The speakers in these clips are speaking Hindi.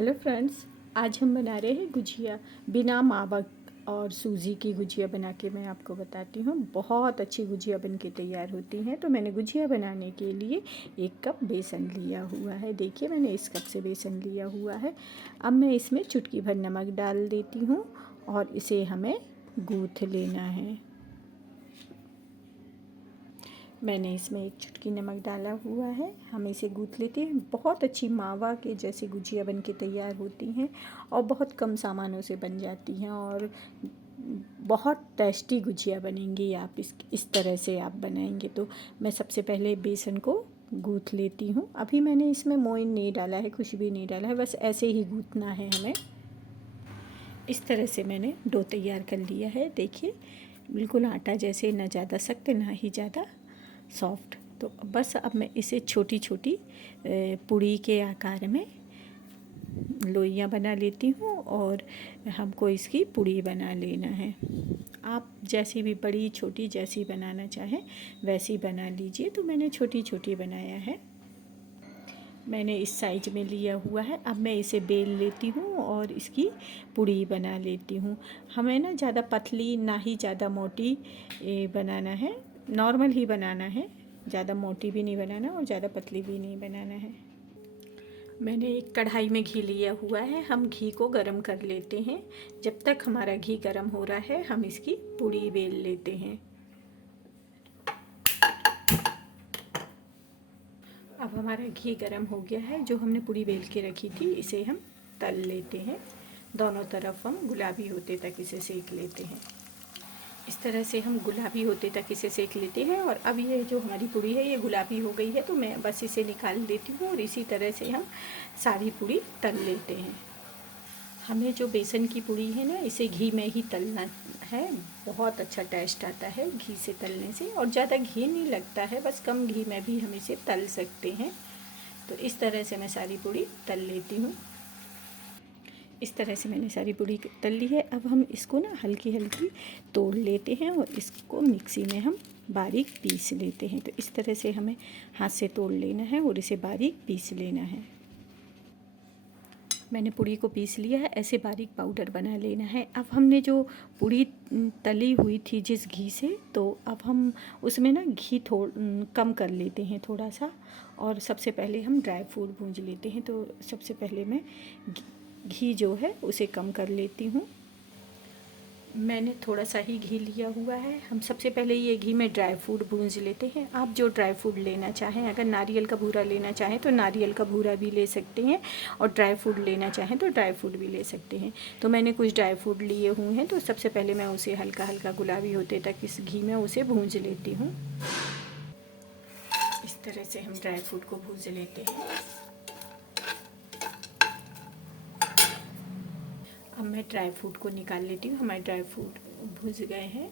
हेलो फ्रेंड्स, आज हम बना रहे हैं गुजिया। बिना मावा और सूजी की गुजिया बना के मैं आपको बताती हूँ। बहुत अच्छी गुजिया बन के तैयार होती हैं। तो मैंने गुजिया बनाने के लिए 1 कप बेसन लिया हुआ है। देखिए, मैंने इस कप से बेसन लिया हुआ है। अब मैं इसमें चुटकी भर नमक डाल देती हूँ और इसे हमें गूँथ लेना है। मैंने इसमें 1 चुटकी नमक डाला हुआ है। हम इसे गूँथ लेते हैं। बहुत अच्छी मावा के जैसी गुजिया बन के तैयार होती हैं और बहुत कम सामानों से बन जाती हैं और बहुत टेस्टी गुजिया बनेंगी। आप इस तरह से आप बनाएंगे तो मैं सबसे पहले बेसन को गूँथ लेती हूँ। अभी मैंने इसमें मोइन नहीं डाला है, कुछ भी नहीं डाला है, बस ऐसे ही गूँथना है हमें। इस तरह से मैंने डो तैयार कर लिया है। देखिए, बिल्कुल आटा जैसे, ना ज़्यादा सख्त ना ही ज़्यादा सॉफ्ट। तो बस अब मैं इसे छोटी छोटी पूड़ी के आकार में लोइयाँ बना लेती हूँ और हमको इसकी पूड़ी बना लेना है। आप जैसी भी बड़ी छोटी जैसी बनाना चाहें वैसी बना लीजिए। तो मैंने छोटी छोटी बनाया है। मैंने इस साइज में लिया हुआ है। अब मैं इसे बेल लेती हूँ और इसकी पूड़ी बना लेती हूँ। हमें ना ज़्यादा पतली ना ही ज़्यादा मोटी बनाना है, नॉर्मल ही बनाना है। ज़्यादा मोटी भी नहीं बनाना और ज़्यादा पतली भी नहीं बनाना है। मैंने एक कढ़ाई में घी लिया हुआ है। हम घी को गरम कर लेते हैं। जब तक हमारा घी गरम हो रहा है हम इसकी पूड़ी बेल लेते हैं। अब हमारा घी गरम हो गया है। जो हमने पूड़ी बेल के रखी थी इसे हम तल लेते हैं। दोनों तरफ हम गुलाबी होते तक इसे सेक लेते हैं। इस तरह से हम गुलाबी होते तक इसे सेक लेते हैं। और अब ये जो हमारी पूड़ी है ये गुलाबी हो गई है तो मैं बस इसे निकाल देती हूँ और इसी तरह से हम सारी पूड़ी तल लेते हैं। हमें जो बेसन की पूड़ी है ना, इसे घी में ही तलना है। बहुत अच्छा टेस्ट आता है घी से तलने से और ज़्यादा घी नहीं लगता है, बस कम घी में भी हम इसे तल सकते हैं। तो इस तरह से मैं सारी पूड़ी तल लेती हूँ। इस तरह से मैंने सारी पूड़ी तल ली है। अब हम इसको ना हल्की हल्की तोड़ लेते हैं और इसको मिक्सी में हम बारीक पीस लेते हैं। तो इस तरह से हमें हाथ से तोड़ लेना है और इसे बारीक पीस लेना है। मैंने पूड़ी को पीस लिया है, ऐसे बारीक पाउडर बना लेना है। अब हमने जो पूड़ी तली हुई थी जिस घी से, तो अब हम उसमें ना घी कम कर लेते हैं थोड़ा सा। और सबसे पहले हम ड्राई फ्रूट भूंज लेते हैं। तो सबसे पहले मैं घी जो है उसे कम कर लेती हूँ। मैंने थोड़ा सा ही घी लिया हुआ है। हम सबसे पहले ये घी में ड्राई फ्रूट भूंज लेते हैं। आप जो ड्राई फ्रूट लेना चाहें, अगर नारियल का भूरा लेना चाहें तो नारियल का भूरा भी ले सकते हैं और ड्राई फ्रूट लेना चाहें तो ड्राई फ्रूट भी ले सकते हैं। तो मैंने कुछ ड्राई फ्रूट लिए हुए हैं। तो सबसे पहले मैं उसे हल्का हल्का गुलाबी होते तक इस घी में उसे भूंज लेती हूँ। इस तरह से हम ड्राई फ्रूट को भूंज लेते हैं। अब मैं ड्राई फ्रूट को निकाल लेती हूँ। हमारे ड्राई फ्रूट भुज गए हैं।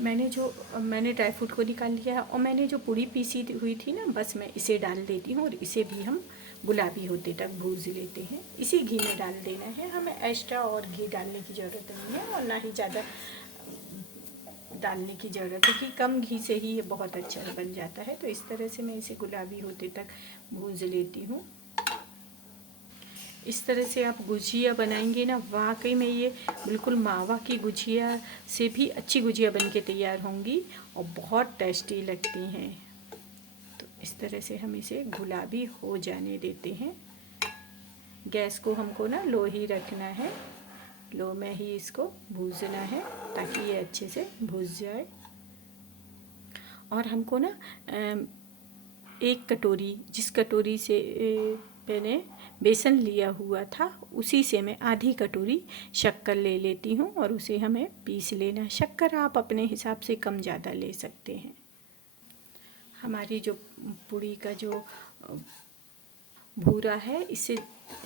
मैंने ड्राई फ्रूट को निकाल लिया है और मैंने जो पूड़ी पीसी हुई थी ना, बस मैं इसे डाल देती हूँ और इसे भी हम गुलाबी होते तक भूज लेते हैं। इसी घी में डाल देना है। हमें एक्स्ट्रा और घी डालने की ज़रूरत नहीं है और ना ही ज़्यादा डालने की ज़रूरत है, कि कम घी से ही ये बहुत अच्छा बन जाता है। तो इस तरह से मैं इसे गुलाबी होते तक भूज लेती हूँ। इस तरह से आप गुजिया बनाएंगे ना, वाकई में ये बिल्कुल मावा की गुजिया से भी अच्छी गुजिया बन के तैयार होंगी और बहुत टेस्टी लगती हैं। तो इस तरह से हम इसे गुलाबी हो जाने देते हैं। गैस को हमको ना लो ही रखना है, लो में ही इसको भूनना है ताकि ये अच्छे से भून जाए। और हमको ना 1 कटोरी, जिस कटोरी से मैंने बेसन लिया हुआ था उसी से मैं आधी कटोरी शक्कर ले लेती हूँ और उसे हमें पीस लेना। शक्कर आप अपने हिसाब से कम ज़्यादा ले सकते हैं। हमारी जो पूड़ी का जो भूरा है, इससे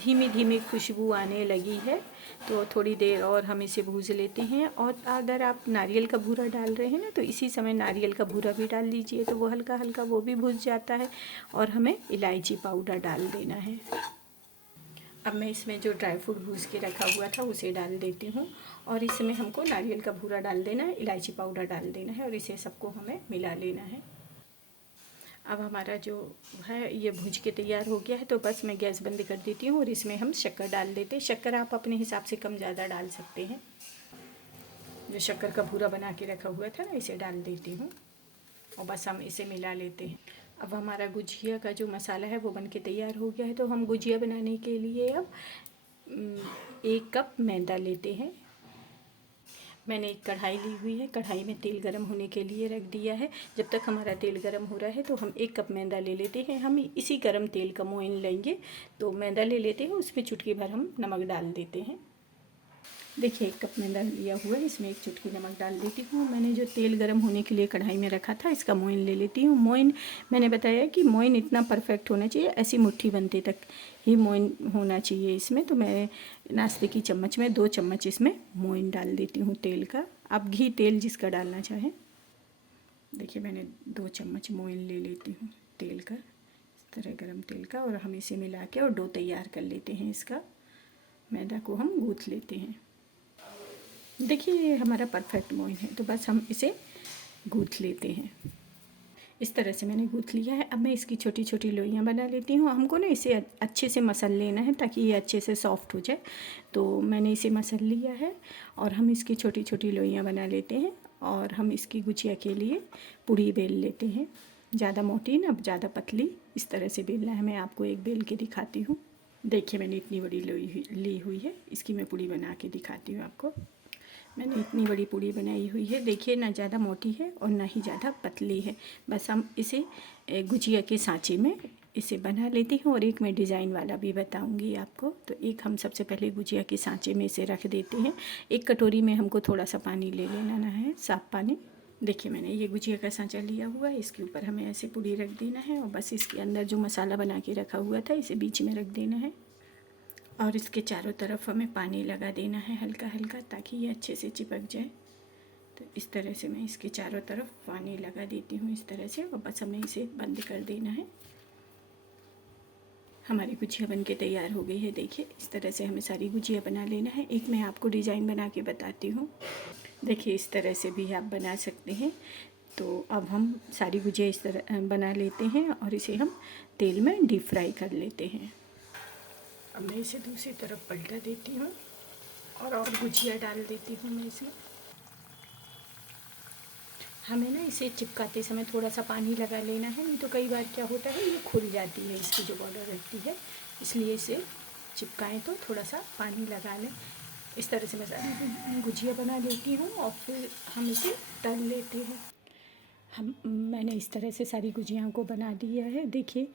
धीमी धीमी खुशबू आने लगी है। तो थोड़ी देर और हम इसे भूज लेते हैं। और अगर आप नारियल का भूरा डाल रहे हैं ना, तो इसी समय नारियल का भूरा भी डाल लीजिए, तो वो हल्का हल्का वो भी भूज जाता है। और हमें इलायची पाउडर डाल देना है। अब मैं इसमें जो ड्राई फ्रूट भूज के रखा हुआ था उसे डाल देती हूँ और इसमें हमको नारियल का भूरा डाल देना है, इलायची पाउडर डाल देना है और इसे सबको हमें मिला लेना है। अब हमारा जो है ये भूज के तैयार हो गया है, तो बस मैं गैस बंद कर देती हूँ और इसमें हम शक्कर डाल देते हैं। शक्कर आप अपने हिसाब से कम ज़्यादा डाल सकते हैं। जो शक्कर का भूरा बना के रखा हुआ था ना, इसे डाल देती हूँ और बस हम इसे मिला लेते हैं। अब हमारा गुजिया का जो मसाला है वो बन के तैयार हो गया है। तो हम गुजिया बनाने के लिए अब 1 कप मैदा लेते हैं। मैंने एक कढ़ाई ली हुई है, कढ़ाई में तेल गरम होने के लिए रख दिया है। जब तक हमारा तेल गरम हो रहा है तो हम 1 कप मैदा ले लेते हैं। हम इसी गरम तेल का मोइन लेंगे। तो मैदा ले लेते हैं, उसमें चुटकी भर हम नमक डाल देते हैं। देखिए 1 कप मैदा लिया हुआ है, इसमें 1 चुटकी नमक डाल देती हूँ। मैंने जो तेल गर्म होने के लिए कढ़ाई में रखा था, इसका मोइन ले लेती हूँ। मोइन मैंने बताया कि मोइन इतना परफेक्ट होना चाहिए, ऐसी मुट्ठी बनते तक ही मोइन होना चाहिए इसमें। तो मैं नाश्ते की चम्मच में 2 चम्मच इसमें मोइन डाल देती हूँ तेल का। आप घी तेल जिसका डालना चाहें। देखिए मैंने 2 चम्मच मोइन ले लेती हूँ तेल का, इस तरह गरम तेल का, और हम इसे मिला के और डो तैयार कर लेते हैं। इसका मैदा को हम गूँथ लेते हैं। देखिए ये हमारा परफेक्ट मोइन है, तो बस हम इसे गूँथ लेते हैं। इस तरह से मैंने गूँथ लिया है। अब मैं इसकी छोटी छोटी लोइयाँ बना लेती हूँ। हमको ना इसे अच्छे से मसल लेना है ताकि ये अच्छे से सॉफ्ट हो जाए। तो मैंने इसे मसल लिया है और हम इसकी छोटी छोटी लोइयाँ बना लेते हैं और हम इसकी गुजिया के लिए पूड़ी बेल लेते हैं। ज़्यादा मोटी ना, ज़्यादा पतली, इस तरह से बेलना है। मैं आपको एक बेल के दिखाती हूँ। देखिए मैंने इतनी बड़ी लोई ली हुई है, इसकी मैं पूड़ी बना के दिखाती हूँ आपको। मैंने इतनी बड़ी पूड़ी बनाई हुई है। देखिए ना ज़्यादा मोटी है और ना ही ज़्यादा पतली है। बस हम इसे गुजिया के सांचे में इसे बना लेती हूँ और एक मैं डिज़ाइन वाला भी बताऊँगी आपको। तो एक हम सबसे पहले गुजिया के सांचे में इसे रख देते हैं। एक कटोरी में हमको थोड़ा सा पानी ले लेना है, साफ़ पानी। देखिए मैंने ये गुजिया का सांचा लिया हुआ है, इसके ऊपर हमें ऐसे पूड़ी रख देना है और बस इसके अंदर जो मसाला बना के रखा हुआ था इसे बीच में रख देना है और इसके चारों तरफ हमें पानी लगा देना है हल्का हल्का, ताकि ये अच्छे से चिपक जाए। तो इस तरह से मैं इसके चारों तरफ पानी लगा देती हूँ इस तरह से, और बस हमें इसे बंद कर देना है। हमारी गुजिया बन के तैयार हो गई है। देखिए इस तरह से हमें सारी गुजिया बना लेना है। एक मैं आपको डिज़ाइन बना के बताती हूँ। देखिए इस तरह से भी आप बना सकते हैं। तो अब हम सारी गुजिया इस तरह बना लेते हैं और इसे हम तेल में डीप फ्राई कर लेते हैं। अब मैं इसे दूसरी तरफ पलटा देती हूँ और गुजिया डाल देती हूँ मैं इसमें। हमें ना इसे चिपकाते समय थोड़ा सा पानी लगा लेना है, नहीं तो कई बार क्या होता है ये खुल जाती है, इसकी जो बॉर्डर रहती है। इसलिए इसे चिपकाएं तो थोड़ा सा पानी लगा लें। इस तरह से मैं सारी गुजिया बना लेती हूँ और फिर हम इसे तल लेते हैं। मैंने इस तरह से सारी गुजियाओं को बना दिया है। देखिए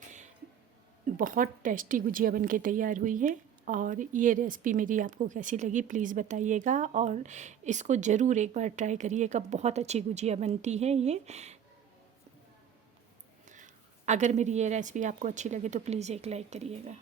बहुत टेस्टी गुजिया बन के तैयार हुई है। और ये रेसिपी मेरी आपको कैसी लगी प्लीज़ बताइएगा और इसको ज़रूर एक बार ट्राई करिएगा। बहुत अच्छी गुजिया बनती है ये। अगर मेरी ये रेसिपी आपको अच्छी लगे तो प्लीज़ एक लाइक करिएगा।